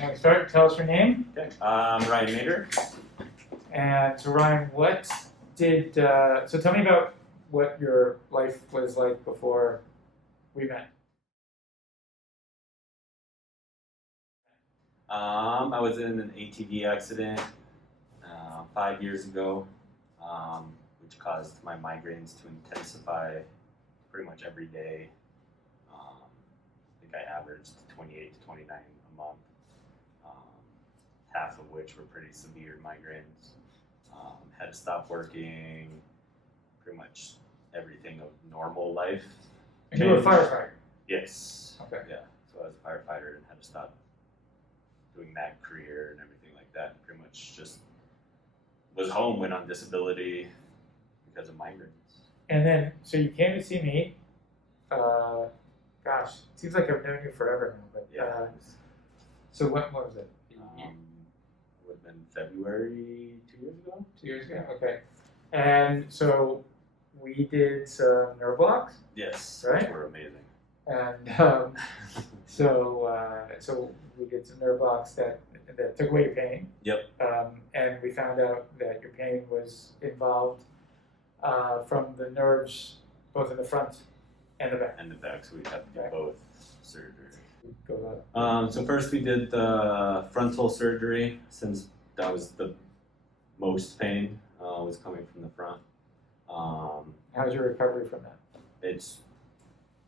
Want to start? Tell us your name. Okay. Ryan Mater. And so Ryan, so tell me about what your life was like before we met. I was in an ATV accident 5 years ago, which caused my migraines to intensify pretty much every day. I think I averaged 28 to 29 a month, half of which were pretty severe migraines. Had to stop working, pretty much everything of normal life. And you were a firefighter? Yes. Okay. Yeah, so I was a firefighter and had to stop doing that career and everything like that. Pretty much just was home, went on disability because of migraines. And then, so you came to see me. Gosh, it seems like I've known you forever now. But Yeah. so what was it? Would have been February 2 years ago. 2 years ago. Okay. And so we did some nerve blocks. Yes, Right? which were amazing. And so we did some nerve blocks that took away your pain. Yep. And we found out that your pain was involved from the nerves both in the front and the back. And the back, so we had to do Okay. both surgeries. Go So first we did the frontal surgery, since that was the most pain was coming from the front. How's your recovery from that? It's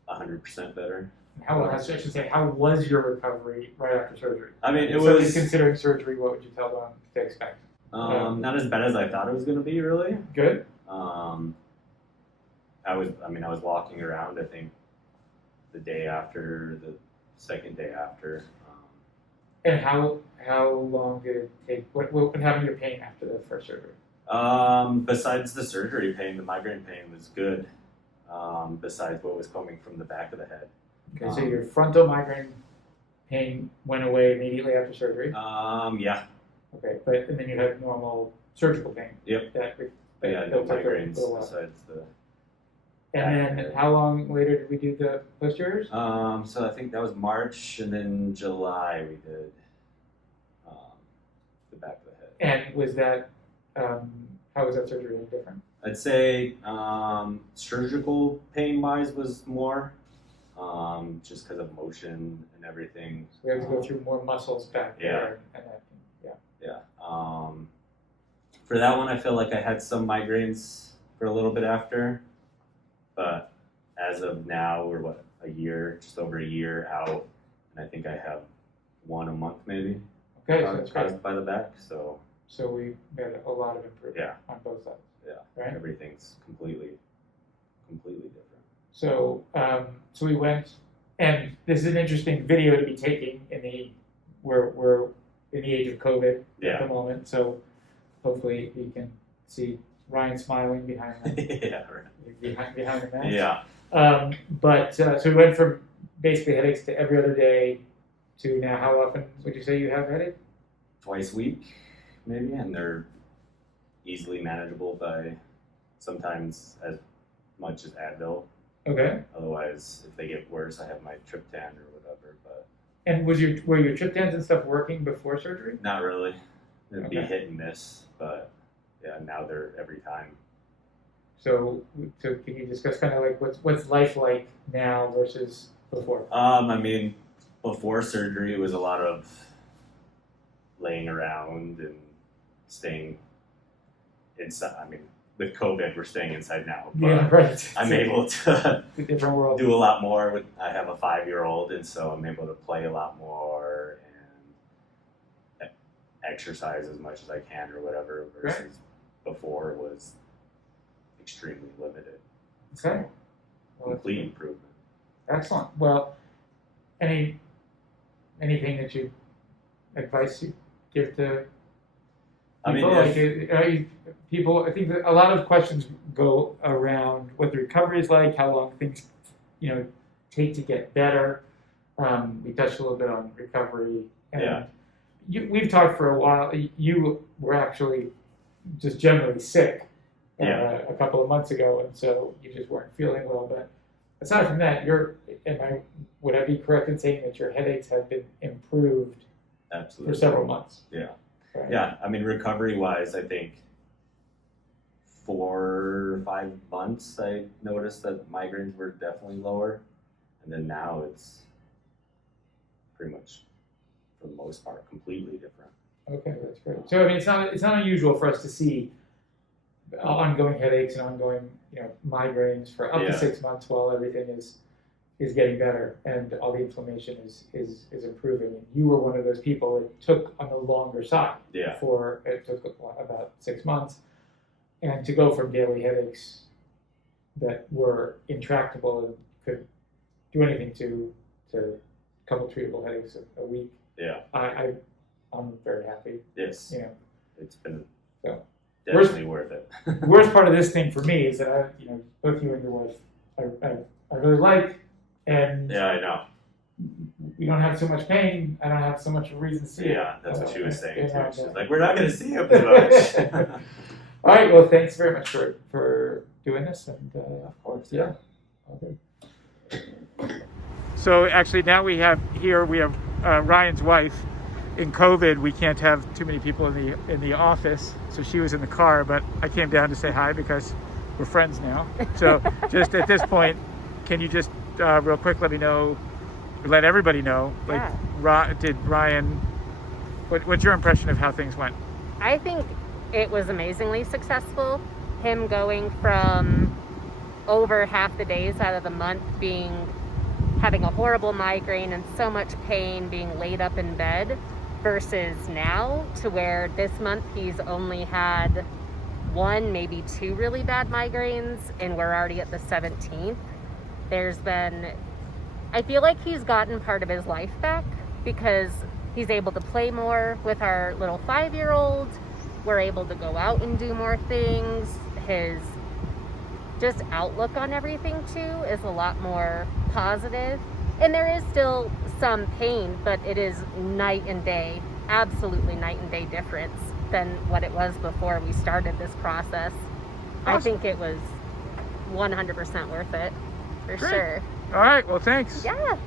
100% better. I should say, how was your recovery right after surgery? I mean, it If somebody's was considering surgery, what would you tell them to expect? not as bad as I thought it was going to be, really. Good. I was walking around, I think, the day after, the second day after. And how long did it take? What happened to your pain after the first surgery? Besides the surgery pain, the migraine pain was good. Besides what was coming from the back of the head. Okay, so your frontal migraine pain went away immediately after surgery. Yeah. Okay, and then you had normal surgical pain. Yep. That Yeah, no took a migraines little while. besides the. And then how long later did we do the posteriors? So I think that was March, and then July we did the back of the head. And was that how was that surgery any different? I'd say surgical pain-wise was more, just because of motion and everything. So we had to go through more muscles back there. And that, Yeah. For that one, I feel like I had some migraines for a little bit after, but as of now, we're just over a year out, and I think I have one a month maybe. Okay, so that's great. Caused by the back, so. So we made a lot of improvement Yeah. on both sides. Yeah. Right. Everything's completely different. So so we went, and this is an interesting video to be taking we're in the age of COVID at Yeah. the moment. So hopefully you can see Ryan smiling behind Yeah. Right. behind the mask. Yeah. So we went from basically headaches to every other day to now. How often would you say you have headache? Twice a week, maybe, and they're easily manageable by sometimes as much as Advil. Okay. Otherwise, if they get worse, I have my triptan or whatever. But And were your triptans and stuff working before surgery? not really. It'd be Okay. hit and miss, but yeah, now they're every time. So can you discuss kind of like what's life like now versus before? I mean, before surgery, it was a lot of laying around and staying inside. I mean, with COVID, we're staying inside now. But Yeah, right. I'm able to It's a different world. do a lot more. I have a 5-year-old, and so I'm able to play a lot more and exercise as much as I can or whatever, versus before it was extremely limited. Okay. So, Well, complete improvement. excellent. Well, anything that you advice you give to I mean, people? People, I think that a lot of questions go around what the recovery is like, how long things, take to get better. We touched a little bit on recovery. And we've talked for a while. You were actually just generally sick a couple of months ago, and so you just weren't feeling well. But aside from that, would I be correct in saying that your headaches have been improved Absolutely. for several months. Yeah. Right. Yeah, I mean, recovery-wise, I think 4 or 5 months, I noticed that migraines were definitely lower, and then now it's pretty much, for the most part, completely different. Okay, that's great. So I mean, it's not unusual for us to see ongoing headaches and ongoing migraines for up to Yeah. 6 months while everything is getting better and all the inflammation is improving. And you were one of those people. It took on the longer side. Yeah. It took about 6 months, and to go from daily headaches that were intractable and could do anything to a couple treatable headaches a week. Yeah. I'm very happy. Yes. You know, It's been So, definitely worth it. the worst part of this thing for me is that both you and your wife, I really like, and Yeah, I know. we don't have so much pain. I don't have so much reason to see it. Yeah, that's what she was saying too. and, She's like, we're not going to see him too much. All right. Well, thanks very much for doing this, and Of course, yeah. Okay. So actually, now we have Ryan's wife. In COVID, we can't have too many people in the office, so she was in the car. But I came down to say hi because we're friends now. So just at this point, can you just real quick let everybody know, did Ryan? What's your impression of how things went? I think it was amazingly successful. Him going from over half the days out of the month having a horrible migraine and so much pain, being laid up in bed, versus now to where this month he's only had 1, maybe 2 really bad migraines, and we're already at the 17th. I feel like he's gotten part of his life back because he's able to play more with our little 5-year-old. We're able to go out and do more things. His just outlook on everything too is a lot more positive. And there is still some pain, but it is night and day, absolutely night and day difference than what it was before we started this process. Awesome. I think it was 100% worth it, for Great. sure. All right. Well, thanks. Yeah.